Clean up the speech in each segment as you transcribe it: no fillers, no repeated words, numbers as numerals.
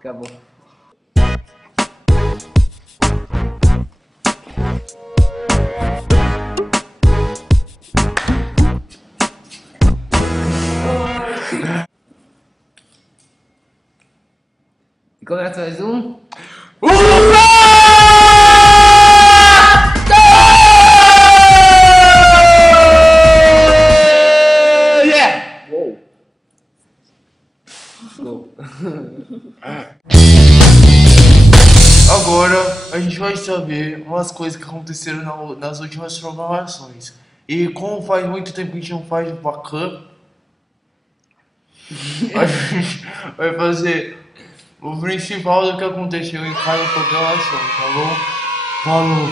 Acabou. E começa mais um. Agora a gente vai saber umas coisas que aconteceram nas últimas programações. E como faz muito tempo que a gente não faz o bacana, a gente vai fazer o principal do que aconteceu em cada programação, tá bom? Falou!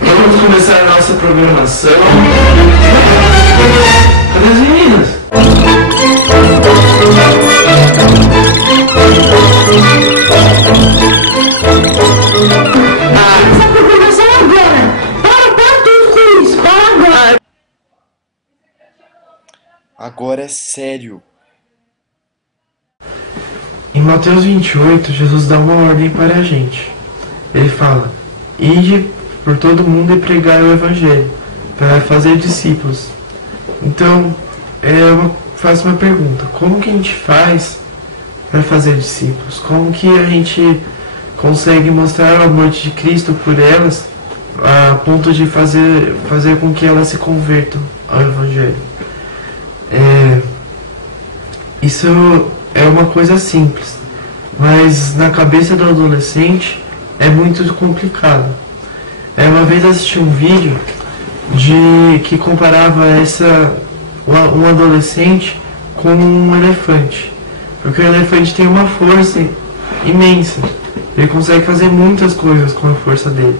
Vamos começar a nossa programação. Cadê as meninas? Essa programação é agora. Para tudo com isso. Para agora. Agora é sério. Em Mateus 28, Jesus dá uma ordem para a gente. Ele fala: ide por todo mundo e pregar o Evangelho, para fazer discípulos. Então, eu faço uma pergunta: como que a gente faz para fazer discípulos? Como que a gente consegue mostrar o amor de Cristo por elas, a ponto de fazer com que elas se convertam ao Evangelho? Isso é uma coisa simples, mas na cabeça do adolescente é muito complicado. Uma vez eu assisti um vídeo que comparava um adolescente com um elefante, porque o elefante tem uma força imensa, ele consegue fazer muitas coisas com a força dele,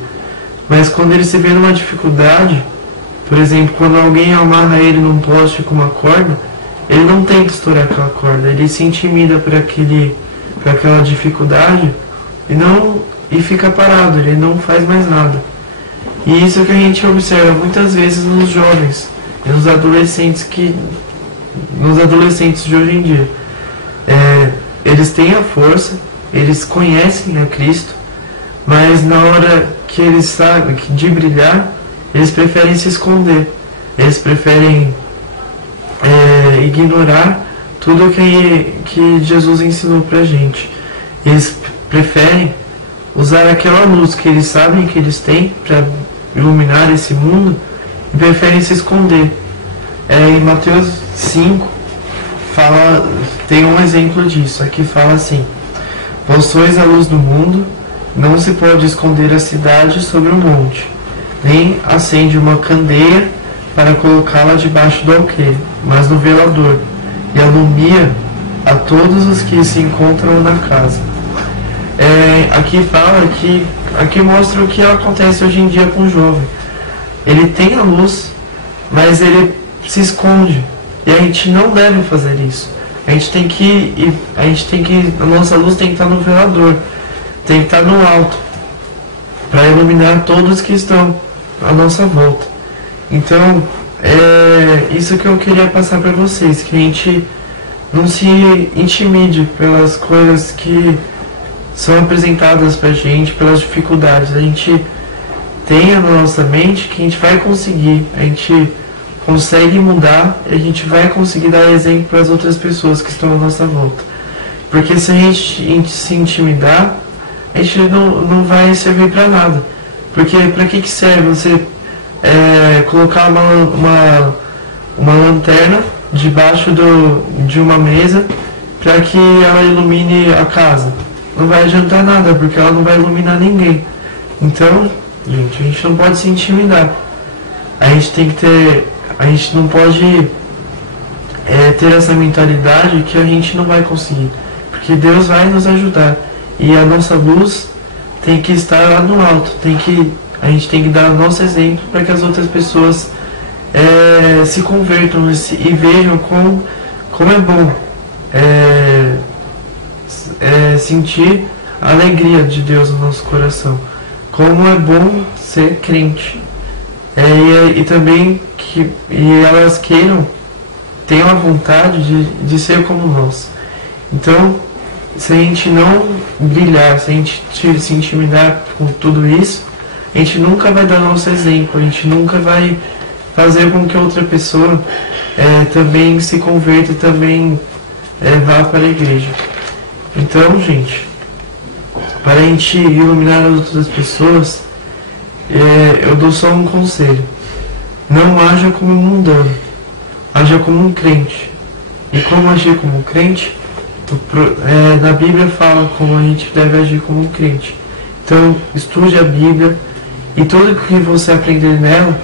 mas quando ele se vê numa dificuldade, por exemplo, quando alguém amarra ele num poste com uma corda, ele não tenta estourar aquela corda, ele se intimida por aquela dificuldade e fica parado, ele não faz mais nada. E isso que a gente observa muitas vezes nos jovens e nos adolescentes de hoje em dia. Eles têm a força, eles conhecem a Cristo, mas na hora que eles sabem de brilhar, eles preferem se esconder, eles preferem ignorar tudo que Jesus ensinou pra gente. Eles preferem usar aquela luz que eles sabem que eles têm para iluminar esse mundo e preferem se esconder. Em Mateus 5 tem um exemplo disso. Aqui fala assim: vós sois a luz do mundo, não se pode esconder a cidade sobre um monte, nem acende uma candeia para colocá-la debaixo do alqueire, mas no velador, e alumia a todos os que se encontram na casa. Aqui mostra o que acontece hoje em dia com o jovem. Ele tem a luz, mas ele se esconde. E a gente não deve fazer isso. a nossa luz tem que estar no velador, tem que estar no alto, para iluminar todos que estão à nossa volta. Então, é isso que eu queria passar para vocês, que a gente não se intimide pelas coisas que são apresentadas pra gente, pelas dificuldades. A gente tenha na nossa mente que a gente vai conseguir, a gente consegue mudar e a gente vai conseguir dar exemplo para as outras pessoas que estão à nossa volta. Porque se a gente se intimidar, a gente não vai servir para nada. Porque para que serve você colocar uma lanterna debaixo de uma mesa para que ela ilumine a casa? Não vai adiantar nada, porque ela não vai iluminar ninguém. Então, gente, a gente não pode se intimidar. A gente não pode ter essa mentalidade que a gente não vai conseguir, porque Deus vai nos ajudar e a nossa luz tem que estar lá no alto. A gente tem que dar o nosso exemplo para que as outras pessoas se convertam e vejam como é bom sentir a alegria de Deus no nosso coração, como é bom ser crente, e também que elas tenham a vontade de ser como nós. Então, se a gente não brilhar, se a gente se intimidar com tudo isso, a gente nunca vai dar nosso exemplo, a gente nunca vai fazer com que outra pessoa também se converta e também vá para a igreja. Então, gente, para a gente iluminar as outras pessoas, eu dou só um conselho: não haja como um mundano, haja como um crente. E como agir como um crente? Na Bíblia fala como a gente deve agir como um crente. Então, estude a Bíblia e tudo que você aprender nela,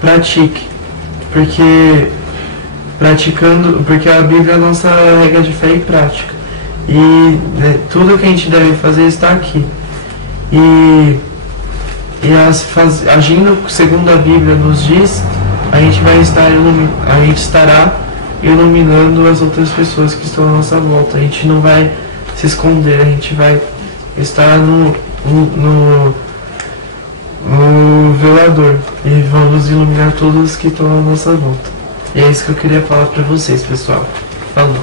pratique. Porque a Bíblia é a nossa regra de fé e prática. E tudo que a gente deve fazer está aqui. Agindo segundo a Bíblia nos diz, a gente estará iluminando as outras pessoas que estão à nossa volta. A gente não vai se esconder, a gente vai estar no velador e vamos iluminar todos que estão à nossa volta. E é isso que eu queria falar para vocês, pessoal. Falou.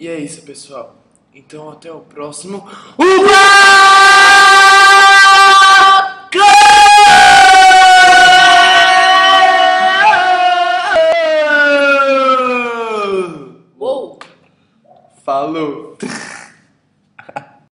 E é isso, pessoal. Então até o próximo. Uou! Falou!